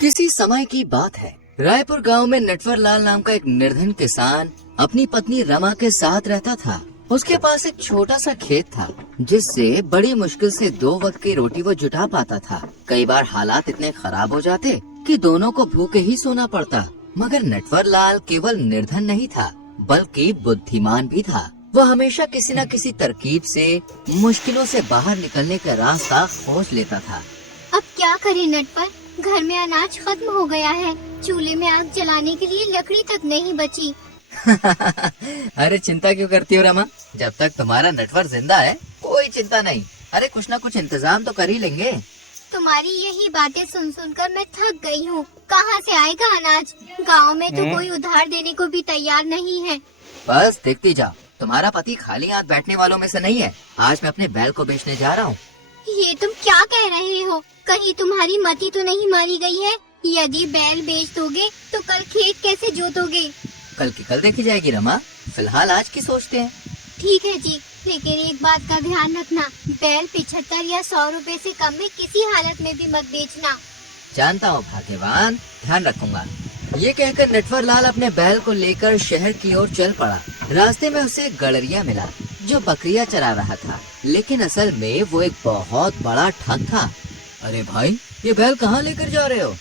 किसी समय की बात है, रायपुर गांव में नटवर लाल नाम का एक निर्धन किसान अपनी पत्नी रमा के साथ रहता था। उसके पास एक छोटा सा खेत था, जिससे बड़ी मुश्किल से 2 वक्त की रोटी वो जुटा पाता था। कई बार हालात इतने खराब हो जाते कि दोनों को भूखे ही सोना पड़ता। मगर नटवर लाल केवल निर्धन नहीं था, बल्कि बुद्धिमान भी था। वह हमेशा किसी न किसी तरकीब से मुश्किलों से बाहर निकलने का रास्ता खोज लेता था। अब क्या करें नटवर, घर में अनाज खत्म हो गया है। चूल्हे में आग जलाने के लिए लकड़ी तक नहीं बची। अरे चिंता क्यों करती हो रमा, जब तक तुम्हारा नटवर जिंदा है कोई चिंता नहीं। अरे कुछ न कुछ इंतजाम तो कर ही लेंगे। तुम्हारी यही बातें सुन सुनकर मैं थक गई हूँ। कहाँ से आएगा अनाज? गांव में तो कोई उधार देने को भी तैयार नहीं है। बस देखती जाओ, तुम्हारा पति खाली हाथ बैठने वालों में से नहीं है। आज मैं अपने बैल को बेचने जा रहा हूँ। ये तुम क्या कह रहे हो? कहीं तुम्हारी मति तो नहीं मारी गई है? यदि बैल बेच दोगे तो कल खेत कैसे जोतोगे? कल की कल देखी जाएगी रमा, फिलहाल आज की सोचते हैं। ठीक है जी, लेकिन एक बात का ध्यान रखना, बैल 75 या 100 रुपए से कम में किसी हालत में भी मत बेचना। जानता हूँ भाग्यवान, ध्यान रखूंगा। ये कहकर नटवर लाल अपने बैल को लेकर शहर की ओर चल पड़ा। रास्ते में उसे एक गड़रिया मिला जो बकरियां चरा रहा था, लेकिन असल में वो एक बहुत बड़ा ठग था। अरे भाई, ये बैल कहाँ लेकर जा रहे हो?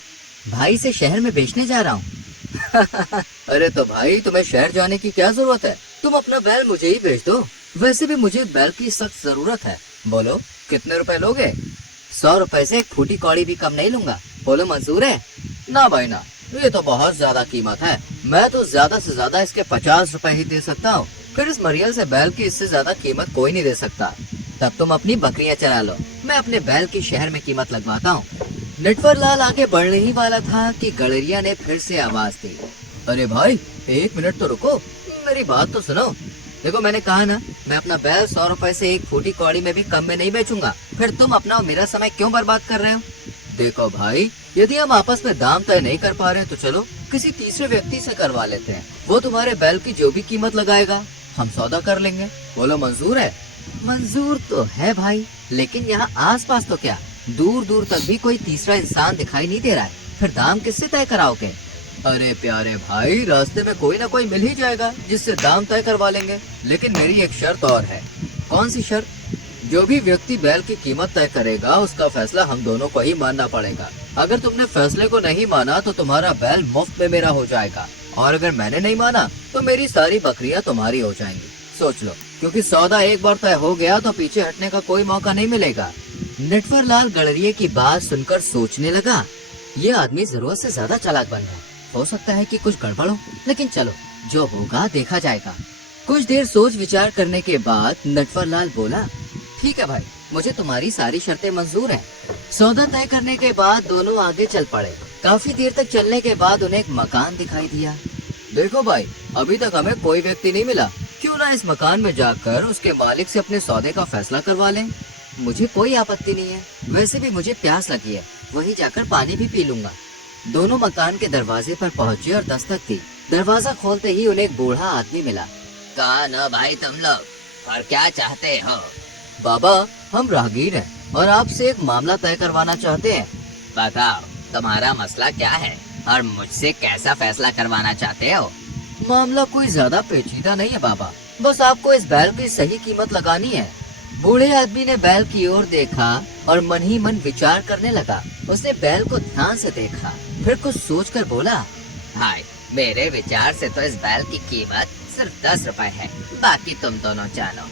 भाई से शहर में बेचने जा रहा हूँ। अरे तो भाई, तुम्हें शहर जाने की क्या जरूरत है? तुम अपना बैल मुझे ही बेच दो। वैसे भी मुझे बैल की सख्त जरूरत है। बोलो कितने रुपए लोगे? 100 रुपए से एक फूटी कौड़ी भी कम नहीं लूंगा। बोलो मंजूर है? ना भाई ना, ये तो बहुत ज्यादा कीमत है। मैं तो ज्यादा से ज्यादा इसके 50 रुपए ही दे सकता हूँ। फिर इस मरियल से बैल की इससे ज्यादा कीमत कोई नहीं दे सकता। तब तुम अपनी बकरियां चरा लो, मैं अपने बैल की शहर में कीमत लगवाता हूँ। नटवर लाल आगे बढ़ने ही वाला था कि गड़रिया ने फिर से आवाज दी। अरे भाई, 1 मिनट तो रुको, मेरी बात तो सुनो। देखो मैंने कहा ना, मैं अपना बैल 100 रुपए से एक फूटी कौड़ी में भी कम में नहीं बेचूंगा। फिर तुम अपना और मेरा समय क्यों बर्बाद कर रहे हो? देखो भाई, यदि हम आपस में दाम तय नहीं कर पा रहे तो चलो किसी तीसरे व्यक्ति से करवा लेते हैं। वो तुम्हारे बैल की जो भी कीमत लगाएगा हम सौदा कर लेंगे। बोलो मंजूर है? मंजूर तो है भाई, लेकिन यहाँ आस पास तो क्या, दूर दूर तक भी कोई तीसरा इंसान दिखाई नहीं दे रहा है। फिर दाम किससे तय कराओगे? अरे प्यारे भाई, रास्ते में कोई ना कोई मिल ही जाएगा जिससे दाम तय करवा लेंगे। लेकिन मेरी एक शर्त और है। कौन सी शर्त? जो भी व्यक्ति बैल की कीमत तय करेगा उसका फैसला हम दोनों को ही मानना पड़ेगा। अगर तुमने फैसले को नहीं माना तो तुम्हारा बैल मुफ्त में मेरा हो जाएगा, और अगर मैंने नहीं माना तो मेरी सारी बकरियां तुम्हारी हो जाएंगी। सोच लो, क्योंकि सौदा एक बार तय हो गया तो पीछे हटने का कोई मौका नहीं मिलेगा। नटवर लाल गड़रिये की बात सुनकर सोचने लगा, ये आदमी जरूरत से ज्यादा चालाक बन रहा है। हो सकता है कि कुछ गड़बड़ हो, लेकिन चलो जो होगा देखा जाएगा। कुछ देर सोच विचार करने के बाद नटवर लाल बोला, ठीक है भाई, मुझे तुम्हारी सारी शर्तें मंजूर हैं। सौदा तय करने के बाद दोनों आगे चल पड़े। काफी देर तक चलने के बाद उन्हें एक मकान दिखाई दिया। देखो भाई, अभी तक हमें कोई व्यक्ति नहीं मिला, क्यों ना इस मकान में जाकर उसके मालिक से अपने सौदे का फैसला करवा लें। मुझे कोई आपत्ति नहीं है, वैसे भी मुझे प्यास लगी है, वहीं जाकर पानी भी पी लूंगा। दोनों मकान के दरवाजे पर पहुँचे और दस्तक दी। दरवाजा खोलते ही उन्हें एक बूढ़ा आदमी मिला। कौन हो भाई तुम लोग, और क्या चाहते हो? बाबा, हम राहगीर हैं और आपसे एक मामला तय करवाना चाहते हैं। बताओ तुम्हारा मसला क्या है और मुझसे कैसा फैसला करवाना चाहते हो? मामला कोई ज्यादा पेचीदा नहीं है बाबा, बस आपको इस बैल की सही कीमत लगानी है। बूढ़े आदमी ने बैल की ओर देखा और मन ही मन विचार करने लगा। उसने बैल को ध्यान से देखा, फिर कुछ सोचकर बोला, हाय, मेरे विचार से तो इस बैल की कीमत सिर्फ 10 रुपए है, बाकी तुम दोनों जानो।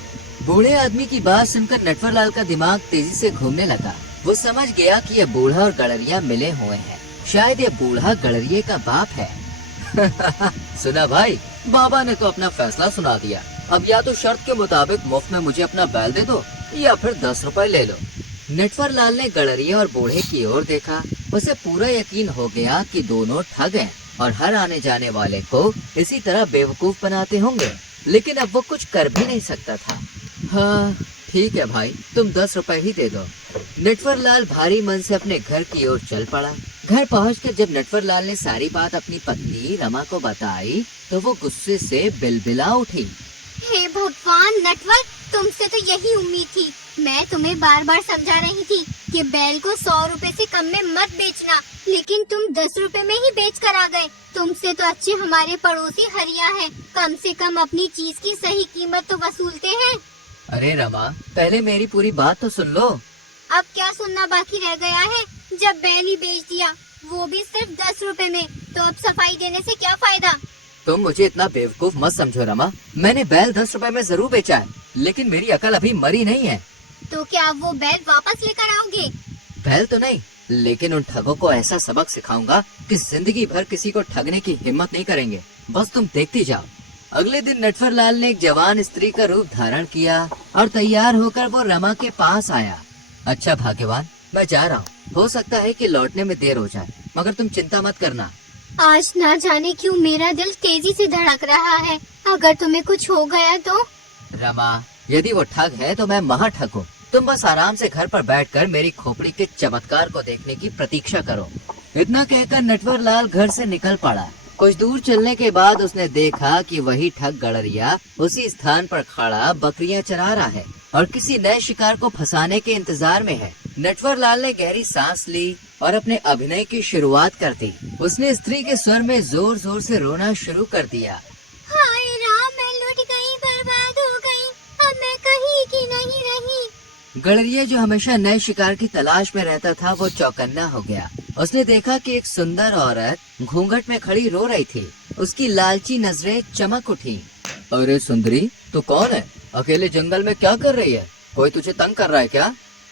बूढ़े आदमी की बात सुनकर नटवर लाल का दिमाग तेजी से घूमने लगा। वो समझ गया कि ये बूढ़ा और गड़रिया मिले हुए हैं। शायद ये बूढ़ा गड़रिये का बाप है। सुना भाई, बाबा ने तो अपना फैसला सुना दिया। अब या तो शर्त के मुताबिक मुफ्त में मुझे अपना बैल दे दो, या फिर 10 रुपए ले लो। नटवर लाल ने गड़रिये और बूढ़े की ओर देखा। उसे पूरा यकीन हो गया कि दोनों ठग हैं और हर आने जाने वाले को इसी तरह बेवकूफ बनाते होंगे। लेकिन अब वो कुछ कर भी नहीं सकता था। हाँ ठीक है भाई, तुम 10 रुपए ही दे दो। नटवर लाल भारी मन से अपने घर की ओर चल पड़ा। घर पहुंचकर जब नटवर लाल ने सारी बात अपनी पत्नी रमा को बताई तो वो गुस्से से बिलबिला उठी। हे भगवान नटवर, तुमसे तो यही उम्मीद थी। मैं तुम्हें बार बार समझा रही थी कि बैल को 100 रुपए से कम में मत बेचना, लेकिन तुम 10 रुपए में ही बेच कर आ गए। तुमसे तो अच्छे हमारे पड़ोसी हरिया है, कम से कम अपनी चीज की सही कीमत तो वसूलते हैं। अरे रमा, पहले मेरी पूरी बात तो सुन लो। अब क्या सुनना बाकी रह गया है? जब बैल ही बेच दिया, वो भी सिर्फ 10 रुपए में, तो अब सफाई देने से क्या फायदा? तुम मुझे इतना बेवकूफ मत समझो रमा। मैंने बैल 10 रुपए में जरूर बेचा है, लेकिन मेरी अकल अभी मरी नहीं है। तो क्या आप वो बैल वापस लेकर आओगे? बैल तो नहीं, लेकिन उन ठगों को ऐसा सबक सिखाऊंगा कि जिंदगी भर किसी को ठगने की हिम्मत नहीं करेंगे। बस तुम देखती जाओ। अगले दिन नटवरलाल ने एक जवान स्त्री का रूप धारण किया और तैयार होकर वो रमा के पास आया। अच्छा भाग्यवान, मैं जा रहा हूँ। हो सकता है कि लौटने में देर हो जाए, मगर तुम चिंता मत करना। आज ना जाने क्यों मेरा दिल तेजी से धड़क रहा है। अगर तुम्हें कुछ हो गया तो? रमा, यदि वो ठग है तो मैं महा ठग हूँ। तुम बस आराम से घर पर बैठकर मेरी खोपड़ी के चमत्कार को देखने की प्रतीक्षा करो। इतना कहकर नटवरलाल घर से निकल पड़ा। कुछ दूर चलने के बाद उसने देखा कि वही ठग गड़रिया उसी स्थान पर खड़ा बकरियां चरा रहा है और किसी नए शिकार को फंसाने के इंतजार में है। नटवरलाल ने गहरी सांस ली और अपने अभिनय की शुरुआत कर दी। उसने स्त्री के स्वर में जोर जोर से रोना शुरू कर दिया। हाय राम, मैं लुट गई, बर्बाद हो गई, अब मैं कहीं की नहीं रही। गड़रिया, जो हमेशा नए शिकार की तलाश में रहता था, वो चौकन्ना हो गया। उसने देखा कि एक सुंदर औरत घूंघट में खड़ी रो रही थी। उसकी लालची नजरें चमक उठी। अरे सुंदरी, तू कौन है? अकेले जंगल में क्या कर रही है? कोई तुझे तंग कर रहा है क्या?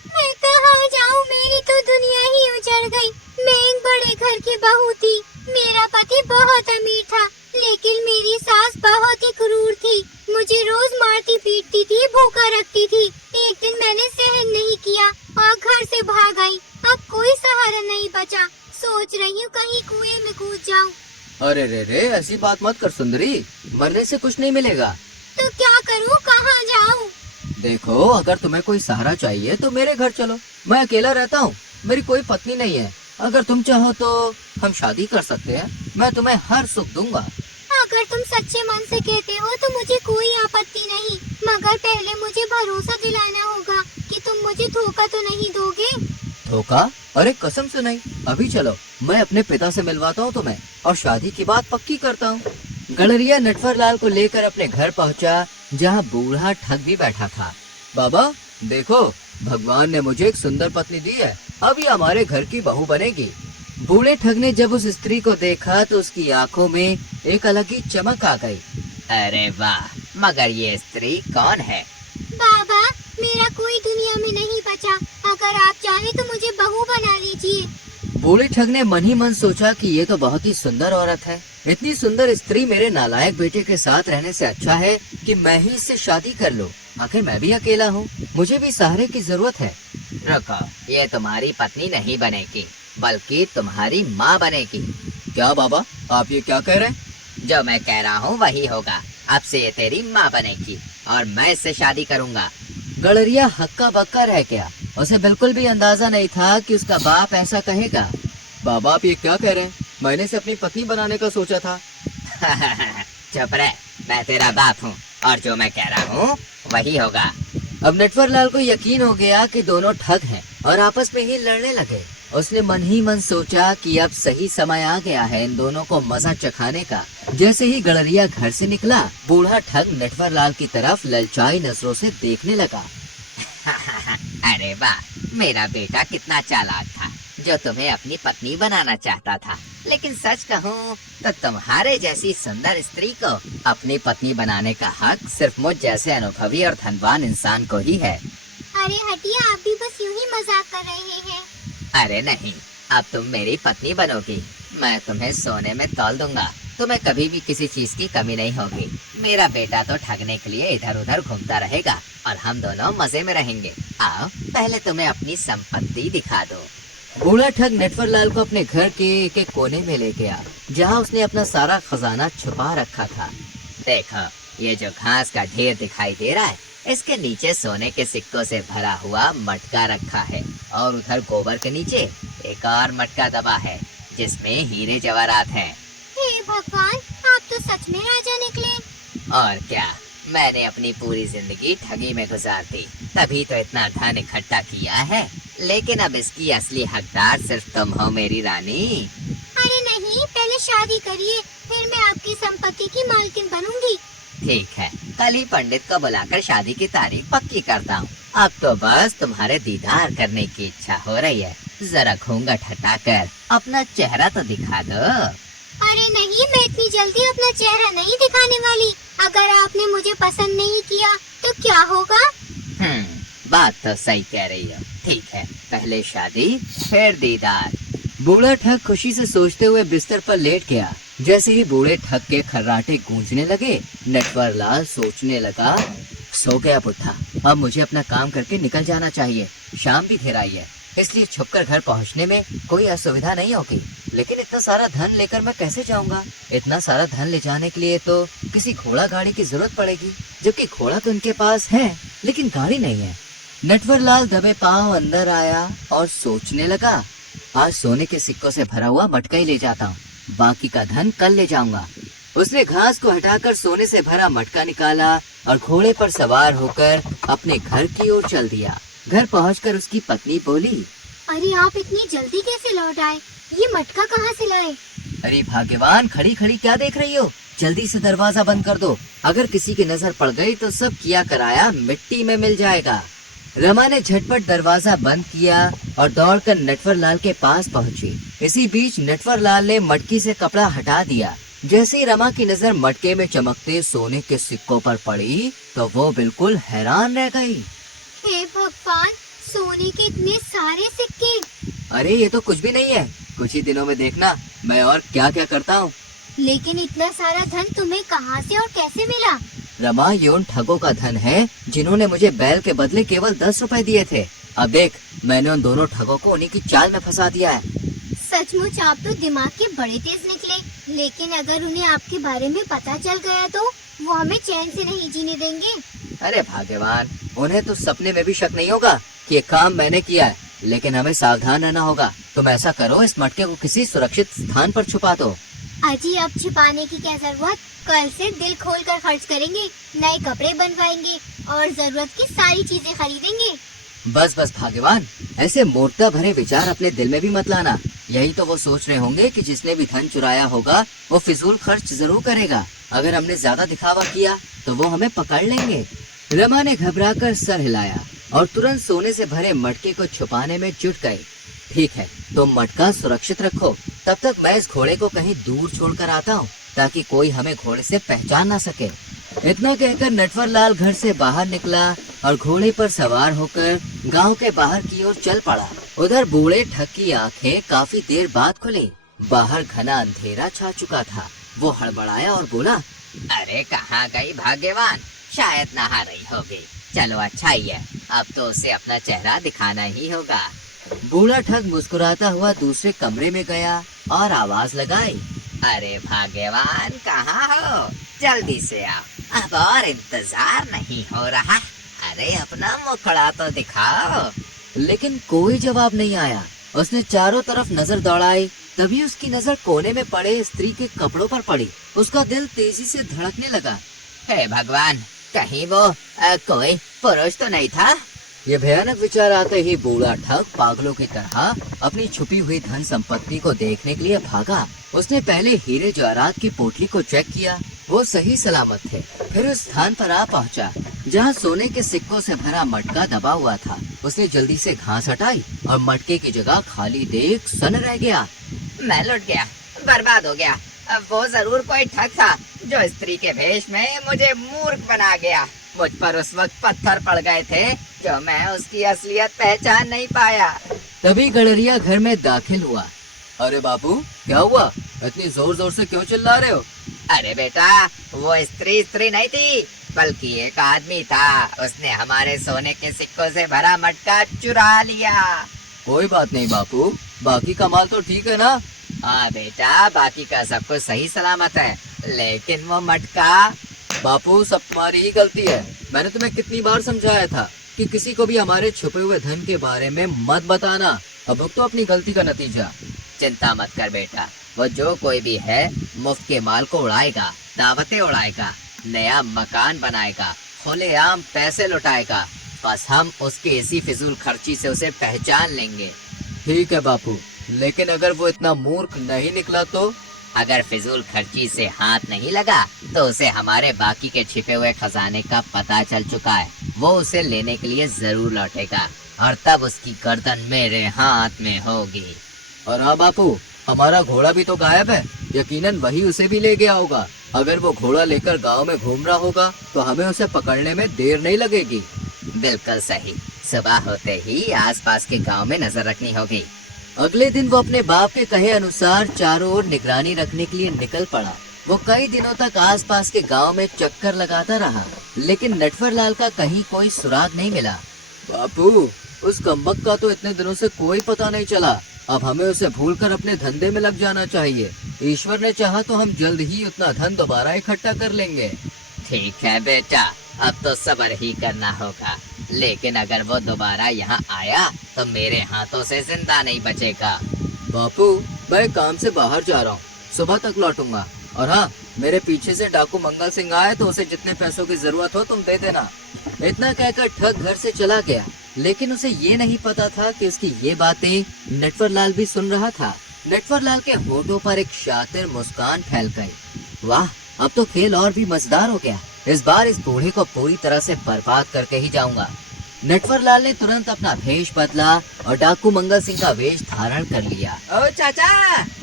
मैं कहाँ जाऊँ, मेरी तो दुनिया ही उजड़ गई। मैं एक बड़े घर की बहू थी। मेरा पति बहुत अमीर था, लेकिन मेरी सास बहुत ही क्रूर थी। मुझे रोज मारती पीटती थी, भूखा रखती थी। एक दिन मैंने सहन नहीं किया और घर से भाग आई। अब कोई सहारा नहीं बचा। सोच रही हूँ कहीं कुएं में कूद जाऊँ। अरे रे रे, ऐसी बात मत कर सुंदरी, मरने से कुछ नहीं मिलेगा। तो क्या करूँ, कहाँ जाऊँ? देखो, अगर तुम्हें कोई सहारा चाहिए तो मेरे घर चलो। मैं अकेला रहता हूँ, मेरी कोई पत्नी नहीं है। अगर तुम चाहो तो हम शादी कर सकते हैं। मैं तुम्हें हर सुख दूंगा। अगर तुम सच्चे मन से कहते हो तो मुझे कोई आपत्ति नहीं, मगर पहले मुझे भरोसा दिलाना होगा कि तुम मुझे धोखा तो नहीं दोगे। धोखा? अरे कसम से नहीं। अभी चलो, मैं अपने पिता से मिलवाता हूँ तुम्हें और शादी की बात पक्की करता हूँ। गड़रिया नटवरलाल को लेकर अपने घर पहुँचा, जहाँ बूढ़ा ठग भी बैठा था। बाबा देखो, भगवान ने मुझे एक सुंदर पत्नी दी है, अभी हमारे घर की बहू बनेगी। बूढ़े ठग ने जब उस स्त्री को देखा तो उसकी आंखों में एक अलग ही चमक आ गई। अरे वाह, मगर ये स्त्री कौन है? बाबा, मेरा कोई दुनिया में नहीं बचा। अगर आप चाहे तो मुझे बहू बना लीजिए। बूढ़े ठग ने मन ही मन सोचा कि ये तो बहुत ही सुंदर औरत है। इतनी सुंदर स्त्री मेरे नालायक बेटे के साथ रहने से अच्छा है कि मैं ही इससे शादी कर लूं। आखिर मैं भी अकेला हूँ, मुझे भी सहारे की जरूरत है। रुको, ये तुम्हारी पत्नी नहीं बनेगी, बल्कि तुम्हारी माँ बनेगी। क्या बाबा, आप ये क्या कह रहे हैं? जो मैं कह रहा हूँ वही होगा। अब से ये तेरी माँ बनेगी और मैं इससे शादी करूँगा। गड़रिया हक्का बक्का रह गया। उसे बिल्कुल भी अंदाजा नहीं था कि उसका बाप ऐसा कहेगा। बाबा, आप ये क्या कह रहे हैं? मैंने इसे अपनी पत्नी बनाने का सोचा था। चुप रह, मैं तेरा बाप हूँ और जो मैं कह रहा हूँ वही होगा। अब नटवरलाल को यकीन हो गया कि दोनों ठग हैं और आपस में ही लड़ने लगे। उसने मन ही मन सोचा कि अब सही समय आ गया है इन दोनों को मजा चखाने का। जैसे ही गड़रिया घर से निकला, बूढ़ा ठग नटवरलाल की तरफ ललचाई नजरों से देखने लगा। अरे वाह, मेरा बेटा कितना चालाक था, जो तुम्हें अपनी पत्नी बनाना चाहता था। लेकिन सच कहूँ तो तुम्हारे जैसी सुंदर स्त्री को अपनी पत्नी बनाने का हक सिर्फ मुझ जैसे अनुभवी और धनवान इंसान को ही है। अरे हटिए, आप भी बस यूं ही मजाक कर रहे हैं। अरे नहीं, अब तुम मेरी पत्नी बनोगी। मैं तुम्हें सोने में तौल दूंगा। तुम्हें कभी भी किसी चीज की कमी नहीं होगी। मेरा बेटा तो ठगने के लिए इधर उधर घूमता रहेगा और हम दोनों मजे में रहेंगे। आओ, पहले तुम्हें अपनी संपत्ति दिखा दो। बूढ़ा ठग नटवरलाल को अपने घर के एक कोने में ले गया, जहाँ उसने अपना सारा खजाना छुपा रखा था। देखो, ये जो घास का ढेर दिखाई दे रहा है, इसके नीचे सोने के सिक्कों से भरा हुआ मटका रखा है और उधर गोबर के नीचे एक और मटका दबा है, जिसमें हीरे जवाहरात हैं। हे भगवान, आप तो सच में राजा निकले। और क्या, मैंने अपनी पूरी जिंदगी ठगी में गुजार दी, तभी तो इतना धन इकट्ठा किया है, लेकिन अब इसकी असली हकदार सिर्फ तुम हो मेरी रानी। अरे नहीं, पहले शादी करिए, फिर मैं आपकी संपत्ति की मालकिन बनूंगी। ठीक है, कल ही पंडित को बुलाकर शादी की तारीख पक्की करता हूँ। अब तो बस तुम्हारे दीदार करने की इच्छा हो रही है। जरा घूंघट हटाकर अपना चेहरा तो दिखा दो। अरे नहीं, मैं इतनी जल्दी अपना चेहरा नहीं दिखाने वाली। अगर आपने मुझे पसंद नहीं किया तो क्या होगा? बात तो सही कह रही हो। ठीक है, पहले शादी फिर दीदार। बूढ़ा ठग खुशी से सोचते हुए बिस्तर पर लेट गया। जैसे ही बूढ़े ठग के खर्राटे गूंजने लगे, नटवरलाल सोचने लगा, सो गया बुढ़ा, अब मुझे अपना काम करके निकल जाना चाहिए। शाम भी घेर आई है, इसलिए छुपकर घर पहुंचने में कोई असुविधा नहीं होगी। लेकिन इतना सारा धन लेकर मैं कैसे जाऊंगा? इतना सारा धन ले जाने के लिए तो किसी घोड़ा गाड़ी की जरूरत पड़ेगी, जबकि घोड़ा तो इनके पास है लेकिन गाड़ी नहीं है। नटवरलाल दबे पांव अंदर आया और सोचने लगा, आज सोने के सिक्कों से भरा हुआ मटका ही ले जाता हूँ, बाकी का धन कल ले जाऊंगा। उसने घास को हटाकर सोने से भरा मटका निकाला और घोड़े पर सवार होकर अपने घर की ओर चल दिया। घर पहुंचकर उसकी पत्नी बोली, अरे आप इतनी जल्दी कैसे लौट आए? ये मटका कहाँ से लाए? अरे भाग्यवान, खड़ी खड़ी क्या देख रही हो? जल्दी से दरवाजा बंद कर दो, अगर किसी की नजर पड़ गई तो सब किया कराया मिट्टी में मिल जाएगा। रमा ने झटपट दरवाजा बंद किया और दौड़कर नटवरलाल के पास पहुंची। इसी बीच नटवरलाल ने मटकी से कपड़ा हटा दिया। जैसे ही रमा की नजर मटके में चमकते सोने के सिक्कों पर पड़ी तो वो बिल्कुल हैरान रह गई। हे भगवान, सोने के इतने सारे सिक्के! अरे ये तो कुछ भी नहीं है, कुछ ही दिनों में देखना मैं और क्या क्या करता हूँ। लेकिन इतना सारा धन तुम्हें कहाँ से और कैसे मिला? रमा, ये उन ठगों का धन है जिन्होंने मुझे बैल के बदले केवल 10 रुपए दिए थे। अब देख, मैंने उन दोनों ठगों को उन्हीं की चाल में फंसा दिया है। सचमुच आप तो दिमाग के बड़े तेज निकले, लेकिन अगर उन्हें आपके बारे में पता चल गया तो वो हमें चैन से नहीं जीने देंगे। अरे भाग्यवान, उन्हें तो सपने में भी शक नहीं होगा कि ये काम मैंने किया है, लेकिन हमें सावधान रहना होगा। तुम ऐसा करो, इस मटके को किसी सुरक्षित स्थान पर छुपा दो। अजी, अब छिपाने की क्या जरूरत? कल से दिल खोल कर खर्च करेंगे, नए कपड़े बनवाएंगे और जरूरत की सारी चीजें खरीदेंगे। बस बस भाग्यवान, ऐसे मूर्खता भरे विचार अपने दिल में भी मत लाना। यही तो वो सोच रहे होंगे कि जिसने भी धन चुराया होगा वो फिजूल खर्च जरूर करेगा। अगर हमने ज्यादा दिखावा किया तो वो हमें पकड़ लेंगे। रमा ने घबराकर सर हिलाया और तुरंत सोने से भरे मटके को छुपाने में जुट गई। ठीक है, तुम मटका सुरक्षित रखो, तब तक मैं इस घोड़े को कहीं दूर छोड़कर आता हूँ ताकि कोई हमें घोड़े से पहचान ना सके। इतना कहकर नटवरलाल घर से बाहर निकला और घोड़े पर सवार होकर गांव के बाहर की ओर चल पड़ा। उधर बूढ़े ठग की आंखें काफी देर बाद खुली। बाहर घना अंधेरा छा चुका था। वो हड़बड़ाया और बोला, अरे कहाँ गई भाग्यवान? शायद नहा रही होगी। चलो अच्छा ही है, अब तो उसे अपना चेहरा दिखाना ही होगा। बूढ़ा ठग मुस्कुराता हुआ दूसरे कमरे में गया और आवाज लगाई, अरे भाग्यवान, कहाँ हो? जल्दी से आओ, अब और इंतजार नहीं हो रहा। अरे अपना मुखड़ा तो दिखाओ। लेकिन कोई जवाब नहीं आया। उसने चारों तरफ नजर दौड़ाई, तभी उसकी नजर कोने में पड़े स्त्री के कपड़ों पर पड़ी। उसका दिल तेजी से धड़कने लगा। हे भगवान, कहीं वो कोई पुरुष तो नहीं था? ये भयानक विचार आते ही बूढ़ा ठग पागलों की तरह अपनी छुपी हुई धन संपत्ति को देखने के लिए भागा। उसने पहले हीरे जवाहरात की पोटली को चेक किया, वो सही सलामत थे। फिर उस स्थान पर आ पहुंचा जहां सोने के सिक्कों से भरा मटका दबा हुआ था। उसने जल्दी से घास हटाई और मटके की जगह खाली देख सन रह गया। मैं लुट गया, बर्बाद हो गया। अब वो जरूर कोई ठग था जो स्त्री के भेष में मुझे मूर्ख बना गया। मुझ पर उस वक्त पत्थर पड़ गए थे जो मैं उसकी असलियत पहचान नहीं पाया। तभी गडरिया घर में दाखिल हुआ। अरे बाबू, क्या हुआ? इतनी जोर जोर से क्यों चिल्ला रहे हो? अरे बेटा, वो स्त्री नहीं थी, बल्कि एक आदमी था। उसने हमारे सोने के सिक्कों से भरा मटका चुरा लिया। कोई बात नहीं बापू, बाकी का माल तो ठीक है ना? हाँ बेटा, बाकी का सब कुछ सही सलामत है, लेकिन वो मटका। बापू, सब तुम्हारी ही गलती है। मैंने तुम्हें कितनी बार समझाया था कि किसी को भी हमारे छुपे हुए धन के बारे में मत बताना। अब तो अपनी गलती का नतीजा। चिंता मत कर बेटा, वो जो कोई भी है मुफ्त के माल को उड़ाएगा, दावतें उड़ाएगा, नया मकान बनाएगा, खुलेआम पैसे लुटाएगा बस हम उसकी इसी फिजूल खर्ची से उसे पहचान लेंगे। ठीक है बापू, लेकिन अगर वो इतना मूर्ख नहीं निकला तो? अगर फिजूल खर्ची से हाथ नहीं लगा तो उसे हमारे बाकी के छिपे हुए खजाने का पता चल चुका है। वो उसे लेने के लिए जरूर लौटेगा और तब उसकी गर्दन मेरे हाथ में होगी। और हाँ बापू, हमारा घोड़ा भी तो गायब है, यकीनन वही उसे भी ले गया होगा। अगर वो घोड़ा लेकर गांव में घूम रहा होगा तो हमें उसे पकड़ने में देर नहीं लगेगी। बिल्कुल सही, सुबह होते ही आसपास के गांव में नजर रखनी होगी। अगले दिन वो अपने बाप के कहे अनुसार चारों ओर निगरानी रखने के लिए निकल पड़ा। वो कई दिनों तक आसपास के गांव में चक्कर लगाता रहा, लेकिन नटवरलाल का कहीं कोई सुराग नहीं मिला। बापू, उस कमबख्त का तो इतने दिनों से कोई पता नहीं चला। अब हमें उसे भूलकर अपने धंधे में लग जाना चाहिए। ईश्वर ने चाहा तो हम जल्द ही उतना धन दोबारा इकट्ठा कर लेंगे। ठीक है बेटा, अब तो सब्र ही करना होगा, लेकिन अगर वो दोबारा यहाँ आया तो मेरे हाथों से जिंदा नहीं बचेगा। बापू, मैं काम से बाहर जा रहा हूँ, सुबह तक लौटूंगा। और हाँ, मेरे पीछे से डाकू मंगल सिंह आए तो उसे जितने पैसों की जरूरत हो तुम दे देना। इतना कहकर ठग घर से चला गया, लेकिन उसे ये नहीं पता था कि उसकी ये बातें नटवरलाल भी सुन रहा था। नटवरलाल के होठों पर एक शातिर मुस्कान फैल गई। वाह, अब तो खेल और भी मजेदार हो गया। इस बार इस बूढ़े को पूरी तरह से बर्बाद करके ही जाऊंगा। नटवरलाल ने तुरंत अपना भेष बदला और डाकू मंगल सिंह का वेश धारण कर लिया। ओ चाचा,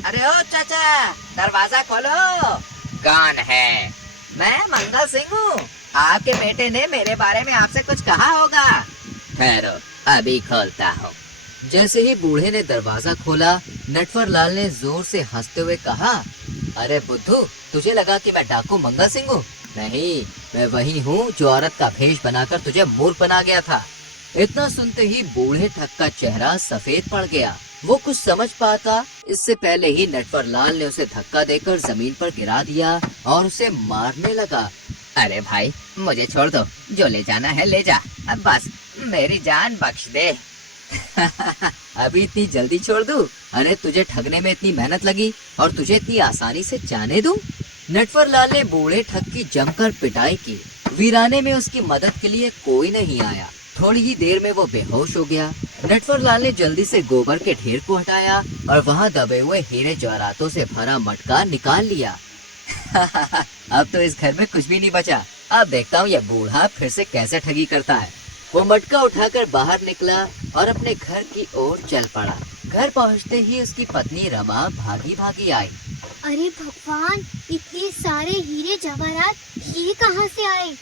अरे ओ चाचा, दरवाजा खोलो। कौन है? मैं मंगल सिंह हूँ। आपके बेटे ने मेरे बारे में आपसे कुछ कहा होगा। ठहरो, अभी खोलता हूँ। जैसे ही बूढ़े ने दरवाजा खोला, नटवरलाल ने जोर से हंसते हुए कहा, अरे बुद्धू, तुझे लगा कि मैं डाकू मंगल सिंह हूँ? नहीं, मैं वही हूँ जो औरत का भेष बनाकर तुझे मूर्ख बना गया था। इतना सुनते ही बूढ़े ठग का चेहरा सफेद पड़ गया। वो कुछ समझ पाता इससे पहले ही नटवरलाल ने उसे धक्का देकर जमीन पर गिरा दिया और उसे मारने लगा। अरे भाई, मुझे छोड़ दो, जो ले जाना है ले जा, अब बस मेरी जान बख्श दे। अभी इतनी जल्दी छोड़ दूं? अरे तुझे ठगने में इतनी मेहनत लगी और तुझे इतनी आसानी से जाने दूं? नटवरलाल ने बूढ़े ठग की जमकर पिटाई की। वीराने में उसकी मदद के लिए कोई नहीं आया। थोड़ी ही देर में वो बेहोश हो गया। नटवरलाल ने जल्दी से गोबर के ढेर को हटाया और वहाँ दबे हुए हीरे जवाहरातों से भरा मटका निकाल लिया। अब तो इस घर में कुछ भी नहीं बचा। अब देखता हूँ यह बूढ़ा फिर से कैसे ठगी करता है। वो मटका उठाकर बाहर निकला और अपने घर की ओर चल पड़ा। घर पहुँचते ही उसकी पत्नी रमा भागी भागी आई। अरे भगवान, इतने सारे हीरे जवाहरात ये कहाँ से आए?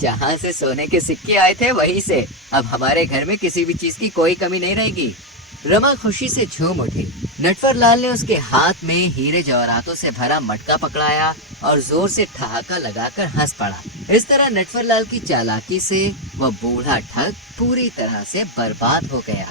जहाँ से सोने के सिक्के आए थे वहीं से। अब हमारे घर में किसी भी चीज की कोई कमी नहीं रहेगी। रमा खुशी से झूम उठी। नटवरलाल ने उसके हाथ में हीरे जवाहरातों से भरा मटका पकड़ाया और जोर से ठहाका लगाकर हंस पड़ा। इस तरह नटवरलाल की चालाकी से वह बूढ़ा ठग पूरी तरह से बर्बाद हो गया।